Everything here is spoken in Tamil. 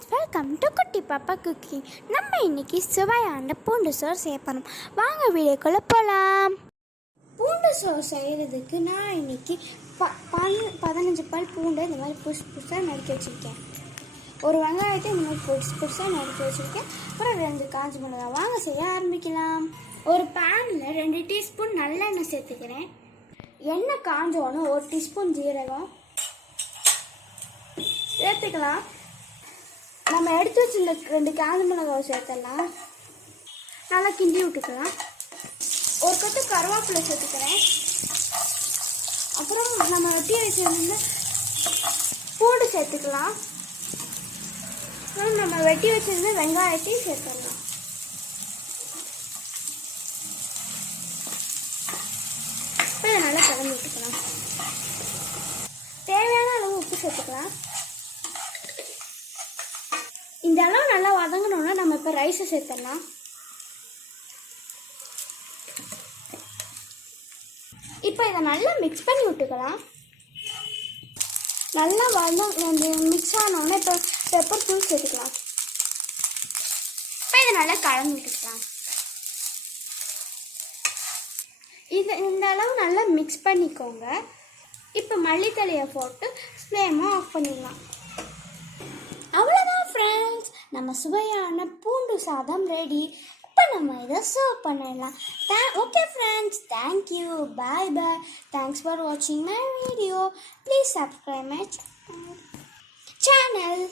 ஃப்ரெண்ட்ஸ், வெல்கம் டு குட்டி பாப்பா குக்கிங். நம்ம இன்னைக்கு சுவையான பூண்டு சோறு செய்ய போகிறோம். வாங்க வீடியோக்குள்ளே போகலாம். பூண்டு சோறு செய்கிறதுக்கு நான் இன்னைக்கு 15 பல் பூண்டு இந்த மாதிரி புதுசாக நறுக்கி வச்சுருக்கேன். ஒரு வெங்காயத்தை இந்த மாதிரி புதுசாக நறுக்கி வச்சுருக்கேன். அப்புறம் 2 காஞ்சி மிளகாய். வாங்க செய்ய ஆரம்பிக்கலாம். ஒரு பேனில் 2 டீஸ்பூன் நல்லெண்ணெய் சேர்த்துக்கிறேன். எண்ணெய் காஞ்சோன்னு 1 டீஸ்பூன் ஜீரகம் சேர்த்துக்கலாம். நம்ம எடுத்து வச்சிருந்த 2 காஞ்ச மிளகாவை சேர்த்துடலாம். நல்லா கிண்டி விட்டுக்கலாம். ஒரு கொத்து கருவேப்பிலை சேர்த்துக்கிறேன். அப்புறம் நம்ம வெட்டி வச்சிருந்த பூண்டு சேர்த்துக்கலாம். அப்புறம் நம்ம வெட்டி வச்சிருந்த வெங்காயத்தையும் சேர்த்துடலாம். இதை நல்லா கலந்து விட்டுக்கலாம். தேவையான அளவு உப்பு சேர்த்துக்கலாம். இந்த அளவு நல்லா வதங்கணும்னா நம்ம இப்போ ரைஸை சேர்த்துடலாம். இப்போ இதை நல்லா மிக்ஸ் பண்ணி விட்டுக்கலாம். நல்லா மிக்ஸ் ஆனோன்னா இப்போ பெப்பர் தூள் சேர்த்துக்கலாம். இப்போ இதை நல்லா கலந்து விட்டுக்கலாம். இந்த அளவு நல்லா மிக்ஸ் பண்ணிக்கோங்க. இப்போ மல்லித்தலையை போட்டு ஃப்ளேமை ஆஃப் பண்ணிடலாம். அவ்வளோதான் ஃப்ரெண்ட்ஸ், நம்ம சுவையான பூண்டு சாதம் ரெடி. இப்போ நம்ம இதை சர்வ் பண்ணிடலாம். Okay friends, thank you, bye bye. Thanks for வாட்சிங் my video. Please subscribe my channel.